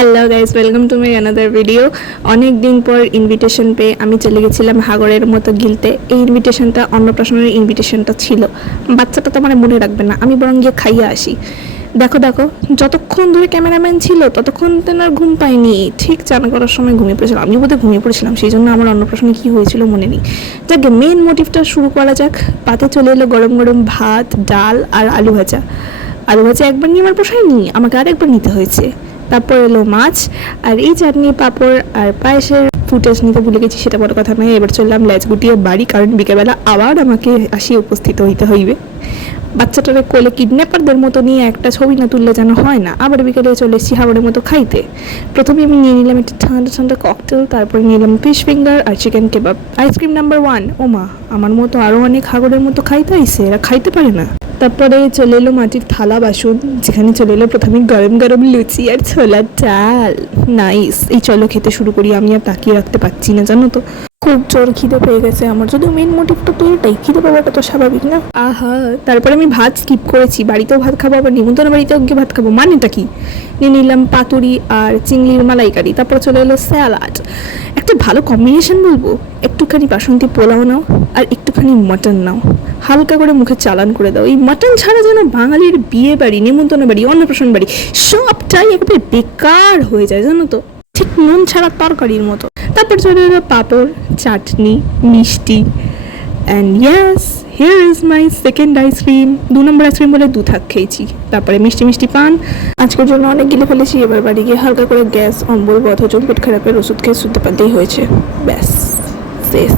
Hello guys, welcome to my another video. অনেক দিন পর ইনভিটেশন পেয়ে আমি চলে গেছিলাম হাগরের মতো গিলতে। এই ইনভিটেশনটা অন্নপ্রাশনের ইনভিটেশনটা ছিল। বাচ্চাটা তো মানে মনে রাখবে না, আমি বরং গিয়ে খাইয়ে আসি। দেখো দেখো, যতক্ষণ ধরে ক্যামেরাম্যান ছিল ততক্ষণ তেনার ঘুম পাইনি। ঠিক চান করার সময় ঘুমিয়ে পড়েছিলাম, আমি বোধহয় ঘুমিয়ে পড়েছিলাম, সেই জন্য আমার অন্নপ্রাশনে কী হয়েছিল মনে নেই। যাকে মেন মোটিভটা শুরু করা যাক। পাতে চলে এলো গরম গরম ভাত, ডাল আর আলু ভাজা। আলু ভাজা একবার নিয়ে আমার পোষায়নি, আমাকে আরেকবার নিতে হয়েছে। তারপর এলো মাছ, আর এই চাটনি, পাঁপড় আর পায়েসের ফুটেজ নিতে ভুলে গেছি, সেটা বড় কথা নয়। এবার চললাম ল্যাচ গুটিয়ে বাড়ি, কারণ বিকেলবেলা আবার আমাকে আসিয়ে উপস্থিত হইতে হইবে। বাচ্চাটারে কোলে কিডন্যাপারদের মতো নিয়ে একটা ছবি না তুললে যেন হয় না। আবার বিকেলে চলে এসেছি হাওড়ের মতো খাইতে। প্রথমে আমি নিয়ে নিলাম একটা ঠান্ডা ঠান্ডা ককটেল, তারপরে নিলাম ফিশ ফিঙ্গার আর চিকেন কেবাব। Ice cream number 1। ও মা, আমার মতো আরও অনেক হাগরের মতো খাইতে আইসে, এরা খাইতে পারে না। তারপরে চলে এলো মাটির থালা বাসন, যেখানে চলে এলো প্রথমে গরম গরম লুচি আর ছোলার ডাল। নাইস। এই চলো খেতে শুরু করি, আমি আর তাকিয়ে রাখতে পারছি না, জানো তো। খুব জোর খিদে পেয়ে গেছে আমার, যদিও মেন মোটিভটা তো এটাই, খিদে পাওয়াটা তো স্বাভাবিক না। আহা, তারপরে আমি ভাত স্কিপ করেছি, বাড়িতেও ভাত খাবো, আবার নিমন্ত্রণ বাড়িতেও গিয়ে ভাত খাবো, মানেটা কি। নিয়ে নিলাম পাতুরি আর চিংড়ির মালাইকারি। তারপর চলে এলো স্যালাড। একটা ভালো কম্বিনেশন বলবো, একটুখানি বাসন্তী পোলাও নাও আর একটুখানি মটন নাও, হালকা করে মুখে চালান করে দাও। এই মটন ছাড়া যেন বাঙালির বিয়ে বাড়ি, নিমন্ত্রণ বাড়ি, অন্নপ্রাশন বাড়ি সবটাই একেবারে বেকার হয়ে যায়, জানো তো, ঠিক নুন ছাড়া তরকারির মতো। তারপর চলে এলো পাঁপড়, চাটনি, মিষ্টি, and yes, here is my second ice cream. 2 number ice cream বলে 2 থাক খেয়েছি। তারপরে মিষ্টি মিষ্টি পান। আজকের জন্য অনেক গিলে ফেলেছি, এবার বাড়ি গিয়ে হালকা করে গ্যাস, অম্বল, বথ, পেট খারাপের ওষুধ খেয়ে শুতে পারলেই হয়েছে। ব্যাস, শেষ।